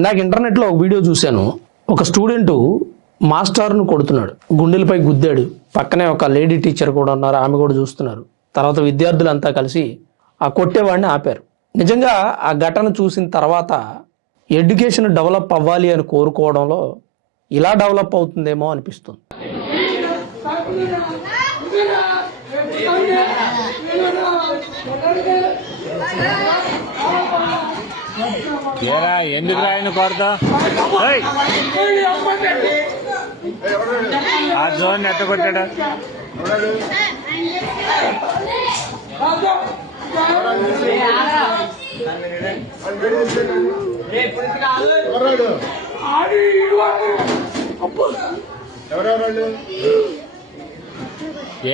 ఇందాక ఇంటర్నెట్లో ఒక వీడియో చూశాను. ఒక స్టూడెంట్ మాస్టర్ను కొడుతున్నాడు, గుండెలపై గుద్దాడు. పక్కనే ఒక లేడీ టీచర్ కూడా ఉన్నారు, ఆమె కూడా చూస్తున్నారు. తర్వాత విద్యార్థులంతా కలిసి ఆ కొట్టేవాడిని ఆపారు. నిజంగా ఆ ఘటన చూసిన తర్వాత ఎడ్యుకేషన్ డెవలప్ అవ్వాలి అని కోరుకోవడంలో ఇలా డెవలప్ అవుతుందేమో అనిపిస్తుంది. ఎందుకు రాయన కొడతా ఆ జోన్ ఎట్ట కొట్టాడు?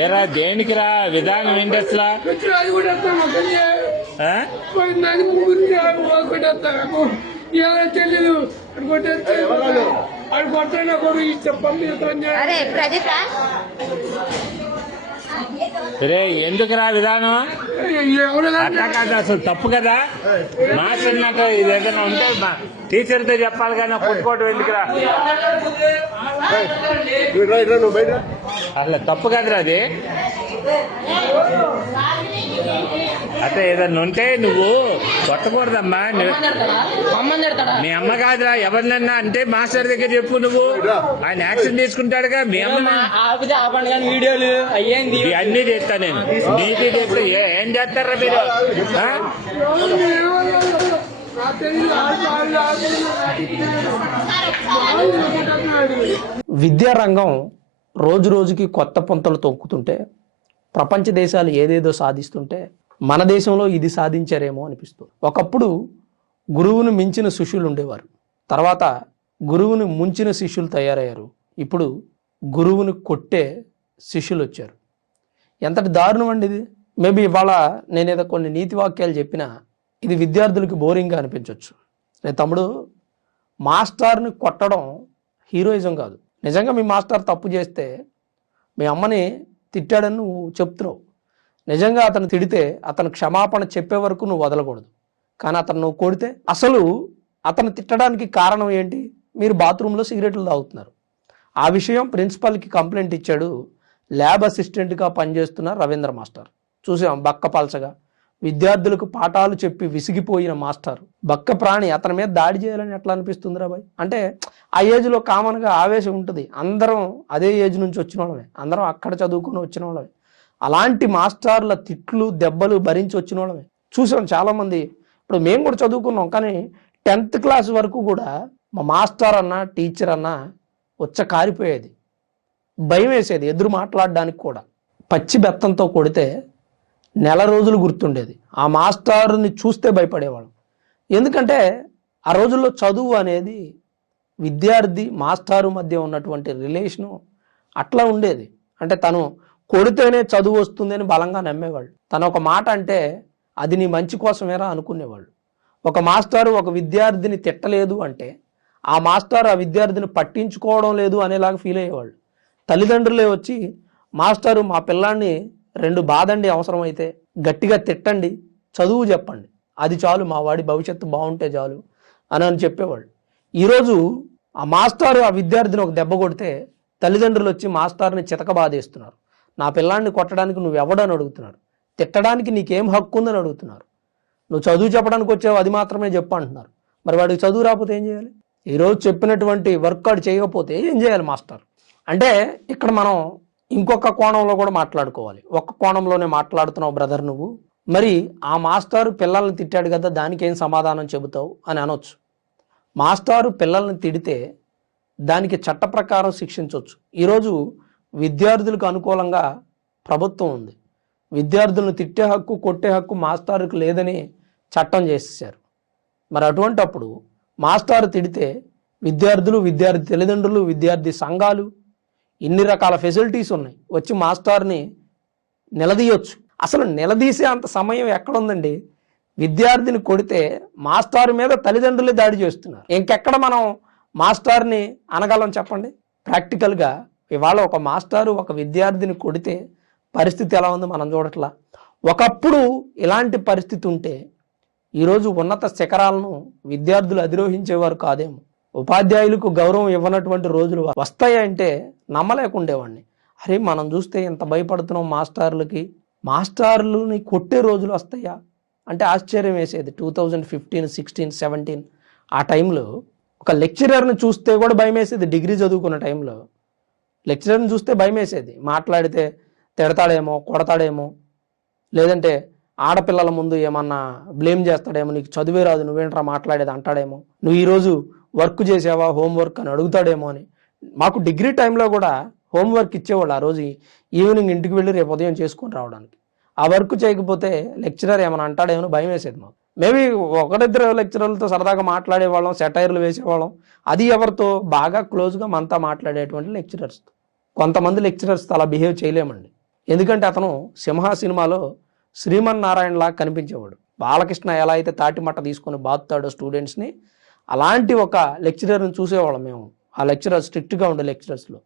ఏరా దేనికి రా విధానం ఏంటి అసలు? తెలీదు రే ఎందుకురా విధానం? అట్లా కాదు, అసలు తప్పు కదా. మాస్టర్ నాకు ఇది ఏదైనా ఉంటే టీచర్తో చెప్పాలి కానీ కొట్టుకోవటం ఎందుకురా? అసలు తప్పు కదరా అది. అట్లా ఏదన్నా ఉంటే నువ్వు కొట్టకూడదమ్మా. మీ అమ్మ కాదురా, ఎవరినన్నా అంటే మాస్టర్ దగ్గర చెప్పు. నువ్వు ఆయన యాక్షన్ తీసుకుంటాడుగా. మీ అమ్మ వీడియోలు అన్నీ చేస్తా నేను, నీటి చేస్తా. ఏం చేస్తారా మీరు? విద్యారంగం రోజు రోజుకి కొత్త పొంతలు తొక్కుతుంటే, ప్రపంచ దేశాలు ఏదేదో సాధిస్తుంటే మన దేశంలో ఇది సాధించారేమో అనిపిస్తుంది. ఒకప్పుడు గురువును మించిన శిష్యులు ఉండేవారు, తర్వాత గురువుని ముంచిన శిష్యులు తయారయ్యారు, ఇప్పుడు గురువుని కొట్టే శిష్యులు వచ్చారు. ఎంతటి దారుణం అండి ఇది. మేబీ ఇవాళ నేనేదో కొన్ని నీతి వాక్యాలు చెప్పినా ఇది విద్యార్థులకి బోరింగ్గా అనిపించవచ్చు. నేను తమ్ముడు, మాస్టర్ని కొట్టడం హీరోయిజం కాదు. నిజంగా మీ మాస్టర్ తప్పు చేస్తే మీ అమ్మని తిట్టాడని నువ్వు చెప్తున్నావు. నిజంగా అతను తిడితే అతను క్షమాపణ చెప్పే వరకు నువ్వు వదలకూడదు. కానీ అతను నువ్వు కొడితే, అసలు అతను తిట్టడానికి కారణం ఏంటి? మీరు బాత్రూంలో సిగరెట్లు తాగుతున్నారు. ఆ విషయం ప్రిన్సిపల్కి కంప్లైంట్ ఇచ్చాడు ల్యాబ్ అసిస్టెంట్గా పనిచేస్తున్న రవీంద్ర మాస్టర్. చూసాం బక్కపల్చగా విద్యార్థులకు పాఠాలు చెప్పి విసిగిపోయిన మాస్టర్, బక్క ప్రాణి. అతని మీద దాడి చేయాలని ఎట్లా అనిపిస్తుంది రా బాయ్? అంటే ఆ ఏజ్లో కామన్గా ఆవేశం ఉంటుంది. అందరం అదే ఏజ్ నుంచి వచ్చిన వాళ్ళమే, అందరం అక్కడ చదువుకుని వచ్చిన వాళ్ళమే. అలాంటి మాస్టర్ల తిట్లు దెబ్బలు భరించి వచ్చిన వాళ్ళమే చూసాం చాలామంది. ఇప్పుడు మేము కూడా చదువుకున్నాం, కానీ 10th క్లాస్ వరకు కూడా మా మాస్టర్ అన్న టీచర్ అన్న వచ్చ కారిపోయేది, భయం వేసేది ఎదురు మాట్లాడడానికి కూడా. పచ్చి బెత్తంతో కొడితే నెల రోజులు గుర్తుండేది. ఆ మాస్టర్ని చూస్తే భయపడేవాళ్ళం. ఎందుకంటే ఆ రోజుల్లో చదువు అనేది విద్యార్థి మాస్టారు మధ్య ఉన్నటువంటి రిలేషను అట్లా ఉండేది. అంటే తను కొడితేనే చదువు వస్తుందని బలంగా నమ్మేవాళ్ళు. తను ఒక మాట అంటే అది నీ మంచి కోసమేరా అనుకునేవాళ్ళు. ఒక మాస్టారు ఒక విద్యార్థిని తిట్టలేదు అంటే ఆ మాస్టారు ఆ విద్యార్థిని పట్టించుకోవడం లేదు అనేలాగా ఫీల్ అయ్యేవాళ్ళు. తల్లిదండ్రులే వచ్చి, మాస్టారు మా పిల్లాన్ని 2 బాదండి, అవసరమైతే గట్టిగా తిట్టండి, చదువు చెప్పండి, అది చాలు, మా వాడి భవిష్యత్తు బాగుంటే చాలు అని చెప్పేవాళ్ళు. ఈరోజు ఆ మాస్టారు ఆ విద్యార్థిని ఒక దెబ్బ కొడితే తల్లిదండ్రులు వచ్చి మాస్టార్ని చితకబాదేస్తున్నారు. నా పిల్లాన్ని కొట్టడానికి నువ్వు ఎవడని అడుగుతున్నారు, తిట్టడానికి నీకేం హక్కు ఉందని అడుగుతున్నారు. నువ్వు చదువు చెప్పడానికి వచ్చావు, అది మాత్రమే చెప్పు అంటున్నారు. మరి వాడికి చదువు రాకపోతే ఏం చేయాలి? ఈరోజు చెప్పినటువంటి వర్క్ వాడు చేయకపోతే ఏం చేయాలి మాస్టర్? అంటే ఇక్కడ మనం ఇంకొక కోణంలో కూడా మాట్లాడుకోవాలి. ఒక్క కోణంలోనే మాట్లాడుతున్నావు బ్రదర్ నువ్వు. మరి ఆ మాస్టారు పిల్లల్ని తిట్టాడు కదా, దానికి ఏం సమాధానం చెబుతావు అని అనొచ్చు. మాస్టారు పిల్లల్ని తిడితే దానికి చట్ట ప్రకారం శిక్షించవచ్చు. ఈరోజు విద్యార్థులకు అనుకూలంగా ప్రభుత్వం ఉంది. విద్యార్థులను తిట్టే హక్కు, కొట్టే హక్కు మాస్టారుకు లేదని చట్టం చేసేసారు. మరి అటువంటప్పుడు మాస్టారు తిడితే విద్యార్థులు, విద్యార్థి తల్లిదండ్రులు, విద్యార్థి సంఘాలు, ఇన్ని రకాల ఫెసిలిటీస్ ఉన్నాయి, వచ్చి మాస్టర్ని నిలదీయొచ్చు. అసలు నిలదీసే అంత సమయం ఎక్కడుందండి? విద్యార్థిని కొడితే మాస్టర్ మీద తల్లిదండ్రులే దాడి చేస్తున్నారు. ఇంకెక్కడ మనం మాస్టర్ని అనగలం చెప్పండి? ప్రాక్టికల్గా ఇవాళ ఒక మాస్టారు ఒక విద్యార్థిని కొడితే పరిస్థితి ఎలా ఉంది మనం చూడట్లా. ఒకప్పుడు ఇలాంటి పరిస్థితి ఉంటే ఈరోజు ఉన్నత శిఖరాలను విద్యార్థులు అధిరోహించేవారు కాదేమో. ఉపాధ్యాయులకు గౌరవం ఇవ్వనటువంటి రోజులు వస్తాయంటే నమ్మలేకుండేవాడిని. అరే మనం చూస్తే ఎంత భయపడుతున్నాం మాస్టర్లని కొట్టే రోజులు వస్తాయా అంటే ఆశ్చర్యం వేసేది. 2015, 16, 17 ఆ టైంలో ఒక లెక్చరర్ని చూస్తే కూడా భయం వేసేది. డిగ్రీ చదువుకున్న టైంలో లెక్చరర్ని చూస్తే భయం వేసేది. మాట్లాడితే తిడతాడేమో, కొడతాడేమో, లేదంటే ఆడపిల్లల ముందు ఏమన్నా బ్లేమ్ చేస్తాడేమో, నీకు చదివే రాదు నువ్వేంట్రా మాట్లాడేది అంటాడేమో, నువ్వు ఈరోజు వర్క్ చేసావా హోంవర్క్ అని అడుగుతాడేమో అని. మాకు డిగ్రీ టైంలో కూడా హోంవర్క్ ఇచ్చేవాళ్ళు. ఆ రోజు ఈవినింగ్ ఇంటికి వెళ్ళి రేపు ఉదయం చేసుకొని రావడానికి. ఆ వర్క్ చేయకపోతే లెక్చరర్ ఏమైనా అంటాడేమో భయం వేసేది మాకు. మేబీ ఒకరిద్దరు లెక్చరర్లతో సరదాగా మాట్లాడేవాళ్ళం, సెటైర్లు వేసేవాళ్ళం. అది ఎవరితో బాగా క్లోజ్గా మనతో మాట్లాడేటువంటి లెక్చరర్స్తో. కొంతమంది లెక్చరర్స్తో అలా బిహేవ్ చేయలేమండి. ఎందుకంటే అతను సింహ సినిమాలో శ్రీమన్నారాయణలా కనిపించేవాడు. బాలకృష్ణ ఎలా అయితే తాటిమట్ట తీసుకొని బాదుతాడో స్టూడెంట్స్ని, అలాంటి ఒక లెక్చరర్ని చూసేవాళ్ళం మేము. ఆ లెక్చరర్ స్ట్రిక్ట్గా ఉండే లెక్చరర్స్లో.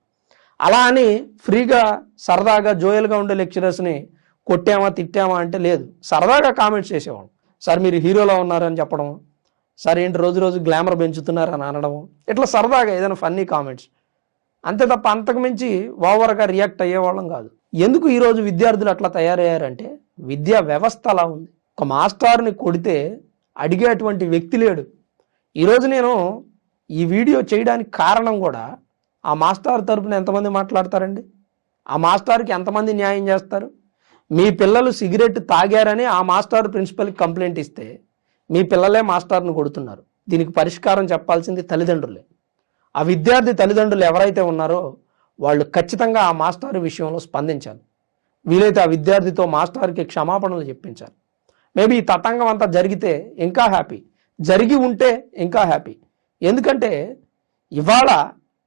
అలా అని ఫ్రీగా సరదాగా జోయల్గా ఉండే లెక్చరర్స్ని కొట్టామా తిట్టామా అంటే లేదు, సరదాగా కామెంట్స్ చేసేవాళ్ళం. సార్ మీరు హీరోలో ఉన్నారని చెప్పడం, సార్ ఏంటి రోజు రోజు గ్లామర్ పెంచుతున్నారని అనడం, ఇట్లా సరదాగా ఏదైనా ఫన్నీ కామెంట్స్, అంతే తప్ప అంతకు మించి ఓవర్గా రియాక్ట్ అయ్యేవాళ్ళం కాదు. ఎందుకు ఈరోజు విద్యార్థులు అట్లా తయారయ్యారంటే విద్యా వ్యవస్థ అలా ఉంది. ఒక మాస్టర్ని కొడితే అడిగేటువంటి వ్యక్తి లేడు. ఈరోజు నేను ఈ వీడియో చేయడానికి కారణం కూడా ఆ మాస్టర్ తరపున ఎంతమంది మాట్లాడతారండి, ఆ మాస్టర్కి ఎంతమంది న్యాయం చేస్తారు? మీ పిల్లలు సిగరెట్ తాగారని ఆ మాస్టర్ ప్రిన్సిపల్కి కంప్లైంట్ ఇస్తే మీ పిల్లలే మాస్టర్ని కొడుతున్నారు. దీనికి పరిష్కారం చెప్పాల్సింది తల్లిదండ్రులే. ఆ విద్యార్థి తల్లిదండ్రులు ఎవరైతే ఉన్నారో వాళ్ళు ఖచ్చితంగా ఆ మాస్టర్ విషయంలో స్పందించాలి. వీలైతే ఆ విద్యార్థితో మాస్టర్కి క్షమాపణలు చెప్పించాలి. మేబీ ఈ తతంగం అంతా జరిగితే ఇంకా హ్యాపీ, జరిగి ఉంటే ఇంకా హ్యాపీ. ఎందుకంటే ఇవాళ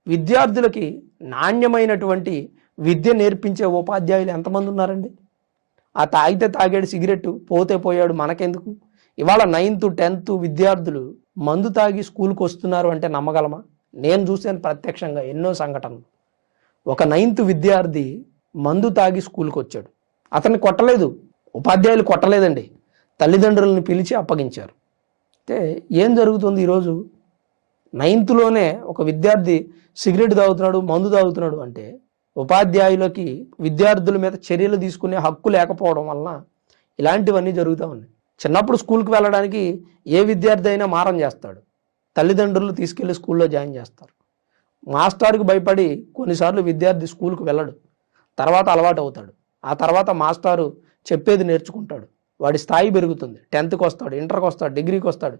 విద్యార్థులకి నాణ్యమైనటువంటి విద్య నేర్పించే ఉపాధ్యాయులు ఎంతమంది ఉన్నారండి? ఆ తాగితే తాగాడు, సిగరెట్ పోతే పోయాడు, మనకెందుకు? ఇవాళ 9th, 10th విద్యార్థులు మందు తాగి స్కూల్కి వస్తున్నారు అంటే నమ్మగలమా? నేను చూశాను ప్రత్యక్షంగా ఎన్నో సంఘటనలు. ఒక 9th విద్యార్థి మందు తాగి స్కూల్కి వచ్చాడు. అతన్ని కొట్టలేదు, ఉపాధ్యాయులు కొట్టలేదండి, తల్లిదండ్రులను పిలిచి అప్పగించారు. అంటే ఏం జరుగుతుంది ఈరోజు? 9thలోనే ఒక విద్యార్థి సిగరెట్ తాగుతున్నాడు, మందు తాగుతున్నాడు అంటే ఉపాధ్యాయులకి విద్యార్థుల మీద చర్యలు తీసుకునే హక్కు లేకపోవడం వలన ఇలాంటివన్నీ జరుగుతూ ఉన్నాయి. చిన్నప్పుడు స్కూల్కి వెళ్ళడానికి ఏ విద్యార్థి అయినా మారం చేస్తాడు, తల్లిదండ్రులు తీసుకెళ్లి స్కూల్లో జాయిన్ చేస్తారు. మాస్టర్కి భయపడి కొన్నిసార్లు విద్యార్థి స్కూల్కి వెళ్ళడు, తర్వాత అలవాటు అవుతాడు. ఆ తర్వాత మాస్టారు చెప్పేది నేర్చుకుంటాడు, వాడి స్థాయి పెరుగుతుంది. 10th వస్తాడు, ఇంటర్కి వస్తాడు, డిగ్రీకి వస్తాడు.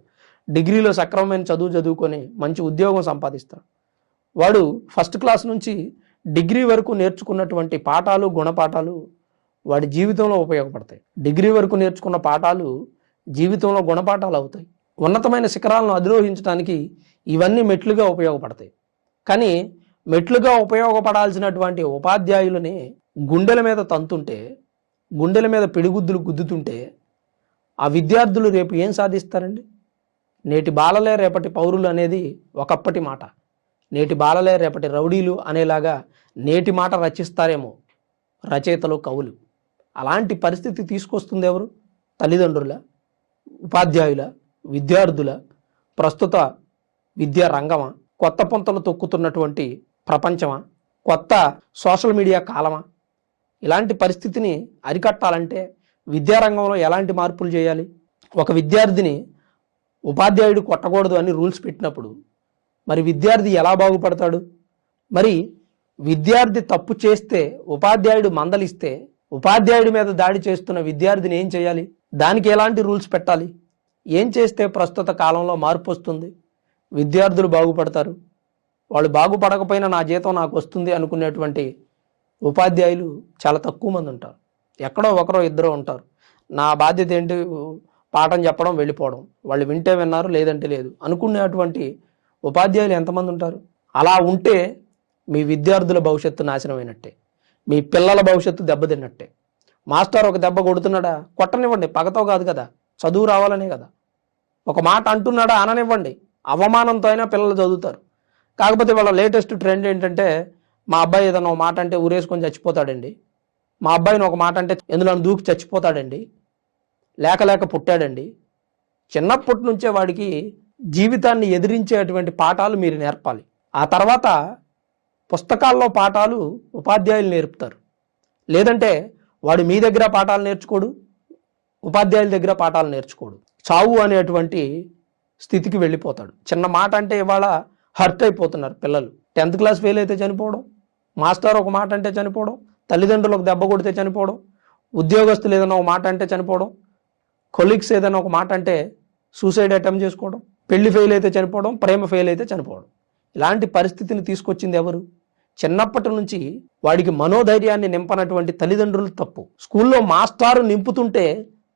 డిగ్రీలో సక్రమమైన చదువుకొని మంచి ఉద్యోగం సంపాదిస్తాడు. వాడు ఫస్ట్ క్లాస్ నుంచి డిగ్రీ వరకు నేర్చుకున్నటువంటి పాఠాలు, గుణపాఠాలు వాడి జీవితంలో ఉపయోగపడతాయి. డిగ్రీ వరకు నేర్చుకున్న పాఠాలు జీవితంలో గుణపాఠాలు అవుతాయి. ఉన్నతమైన శిఖరాలను అధిరోహించడానికి ఇవన్నీ మెట్లుగా ఉపయోగపడతాయి. కానీ మెట్లుగా ఉపయోగపడాల్సినటువంటి ఉపాధ్యాయులని గుండెల మీద తంతుంటే, గుండెల మీద పిడిగుద్దులు గుద్దుతుంటే ఆ విద్యార్థులు రేపు ఏం సాధిస్తారండి? నేటి బాలలే రేపటి పౌరులు అనేది ఒకప్పటి మాట. నేటి బాలలే రేపటి రౌడీలు అనేలాగా నేటి మాట రచిస్తారేమో రచయితలు, కవులు. అలాంటి పరిస్థితి తీసుకొస్తుంది ఎవరు? తల్లిదండ్రుల, ఉపాధ్యాయుల, విద్యార్థుల, ప్రస్తుత విద్యా రంగమా, కొత్త పొంతలు తొక్కుతున్నటువంటి ప్రపంచమా, కొత్త సోషల్ మీడియా కాలమా? ఇలాంటి పరిస్థితిని అరికట్టాలంటే విద్యారంగంలో ఎలాంటి మార్పులు చేయాలి? ఒక విద్యార్థిని ఉపాధ్యాయుడు కొట్టకూడదు అని రూల్స్ పెట్టినప్పుడు మరి విద్యార్థి ఎలా బాగుపడతాడు? మరి విద్యార్థి తప్పు చేస్తే ఉపాధ్యాయుడు మందలిస్తే ఉపాధ్యాయుడి మీద దాడి చేస్తున్న విద్యార్థిని ఏం చేయాలి? దానికి ఎలాంటి రూల్స్ పెట్టాలి? ఏం చేస్తే ప్రస్తుత కాలంలో మార్పు వస్తుంది, విద్యార్థులు బాగుపడతారు? వాళ్ళు బాగుపడకపోయినా నా జీతం నాకు వస్తుంది అనుకునేటువంటి ఉపాధ్యాయులు చాలా తక్కువ మంది ఉంటారు. ఎక్కడో ఒకరో ఇద్దరో ఉంటారు. నా బాధ్యత ఏంటి, పాఠం చెప్పడం, వెళ్ళిపోవడం, వాళ్ళు వింటే విన్నారు లేదంటే లేదు అనుకునేటువంటి ఉపాధ్యాయులు ఎంతమంది ఉంటారు? అలా ఉంటే మీ విద్యార్థుల భవిష్యత్తు నాశనమైనట్టే, మీ పిల్లల భవిష్యత్తు దెబ్బతిన్నట్టే. మాస్టర్ ఒక దెబ్బ కొడుతున్నాడా, కొట్టనివ్వండి, పగతో కాదు కదా, చదువు రావాలనే కదా. ఒక మాట అంటున్నాడా, అననివ్వండి, అవమానంతో అయినా పిల్లలు చదువుతారు. కాకపోతే వాళ్ళ లేటెస్ట్ ట్రెండ్ ఏంటంటే మా అబ్బాయి ఏదైనా ఒక మాట అంటే ఊరేసుకొని చచ్చిపోతాడండి, మా అబ్బాయిని ఒక మాట అంటే ఎందులో దూకి చచ్చిపోతాడండి, లేక పుట్టాడండి, చిన్నప్పటి నుంచే వాడికి జీవితాన్ని ఎదిరించేటువంటి పాఠాలు మీరు నేర్పాలి. ఆ తర్వాత పుస్తకాల్లో పాఠాలు ఉపాధ్యాయులు నేర్పుతారు. లేదంటే వాడు మీ దగ్గర పాఠాలు నేర్చుకోడు, ఉపాధ్యాయుల దగ్గర పాఠాలు నేర్చుకోడు. చావు అనేటువంటి స్థితికి వెళ్ళిపోతాడు. చిన్న మాట అంటే ఇవాళ హర్ట్ అయిపోతున్నారు పిల్లలు. 10th క్లాస్ ఫెయిల్ అయితే చనిపోవడం, మాస్టర్ ఒక మాట అంటే చనిపోవడం, తల్లిదండ్రులు ఒక దెబ్బ కొడితే చనిపోవడం, ఉద్యోగస్తులు ఏదైనా ఒక మాట అంటే చనిపోవడం, కొలీగ్స్ ఏదైనా ఒక మాట అంటే సూసైడ్ అటెంప్ట్ చేసుకోవడం, పెళ్లి ఫెయిల్ అయితే చనిపోవడం, ప్రేమ ఫెయిల్ అయితే చనిపోవడం. ఇలాంటి పరిస్థితిని తీసుకొచ్చింది ఎవరు? చిన్నప్పటి నుంచి వాడికి మనోధైర్యాన్ని నింపనటువంటి తల్లిదండ్రులు తప్పు. స్కూల్లో మాస్టారు నింపుతుంటే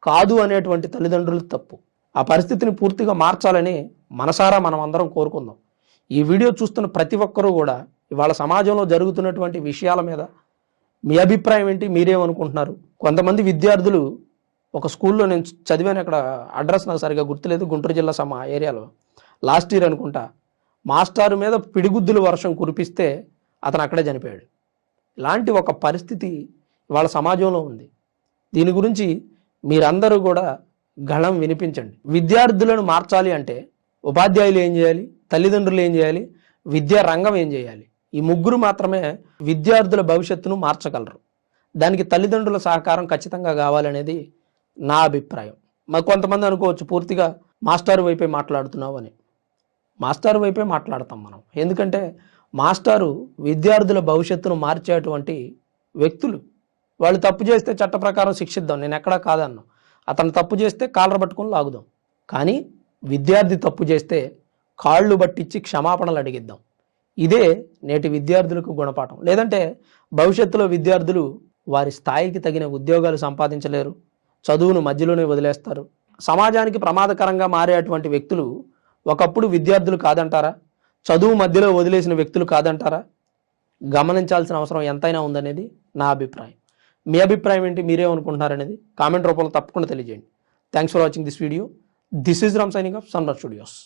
కాదు అనేటువంటి తల్లిదండ్రులు తప్పు. ఆ పరిస్థితిని పూర్తిగా మార్చాలని మనసారా మనం అందరం కోరుకుందాం. ఈ వీడియో చూస్తున్న ప్రతి ఒక్కరూ కూడా ఇవాళ సమాజంలో జరుగుతున్నటువంటి విషయాల మీద మీ అభిప్రాయం ఏంటి, మీరేమనుకుంటున్నారు? కొంతమంది విద్యార్థులు ఒక స్కూల్లో నేను చదివాను, అక్కడ అడ్రస్ నాకు సరిగా గుర్తులేదు, గుంటూరు జిల్లా ఏరియాలో లాస్ట్ ఇయర్ అనుకుంటా, మాస్టారు మీద పిడిగుద్దులు వర్షం కురిపిస్తే అతను అక్కడే చనిపోయాడు. ఇలాంటి ఒక పరిస్థితి ఇవాళ సమాజంలో ఉంది. దీని గురించి మీరందరూ కూడా గళం వినిపించండి. విద్యార్థులను మార్చాలి అంటే ఉపాధ్యాయులు ఏం చేయాలి, తల్లిదండ్రులు ఏం చేయాలి, విద్యా రంగం ఏం చేయాలి? ఈ ముగ్గురు మాత్రమే విద్యార్థుల భవిష్యత్తును మార్చగలరు. దానికి తల్లిదండ్రుల సహకారం ఖచ్చితంగా కావాలనేది నా అభిప్రాయం. మరి కొంతమంది అనుకోవచ్చు పూర్తిగా మాస్టారు వైపే మాట్లాడుతున్నావు అని. మాస్టారు వైపే మాట్లాడతాం మనం. ఎందుకంటే మాస్టారు విద్యార్థుల భవిష్యత్తును మార్చేటువంటి వ్యక్తులు. వాళ్ళు తప్పు చేస్తే చట్ట ప్రకారం శిక్షిద్దాం, నేను ఎక్కడా కాదన్నా. అతను తప్పు చేస్తే కాళ్ళ పట్టుకొని లాగుదాం. కానీ విద్యార్థి తప్పు చేస్తే కాళ్ళు పట్టించి క్షమాపణలు అడిగిద్దాం. ఇదే నేటి విద్యార్థులకు గుణపాఠం. లేదంటే భవిష్యత్తులో విద్యార్థులు వారి స్థాయికి తగిన ఉద్యోగాలు సంపాదించలేరు, చదువును మధ్యలోనే వదిలేస్తారు. సమాజానికి ప్రమాదకరంగా మారేటువంటి వ్యక్తులు ఒకప్పుడు విద్యార్థులు కాదంటారా? చదువు మధ్యలో వదిలేసిన వ్యక్తులు కాదంటారా? గమనించాల్సిన అవసరం ఎంతైనా ఉందనేది నా అభిప్రాయం. మీ అభిప్రాయం ఏంటి, మీరేమనుకుంటున్నారనేది కామెంట్ రూపంలో తప్పకుండా తెలియజేయండి. Thanks for watching this video. This is Ram signing off Sunraj studios.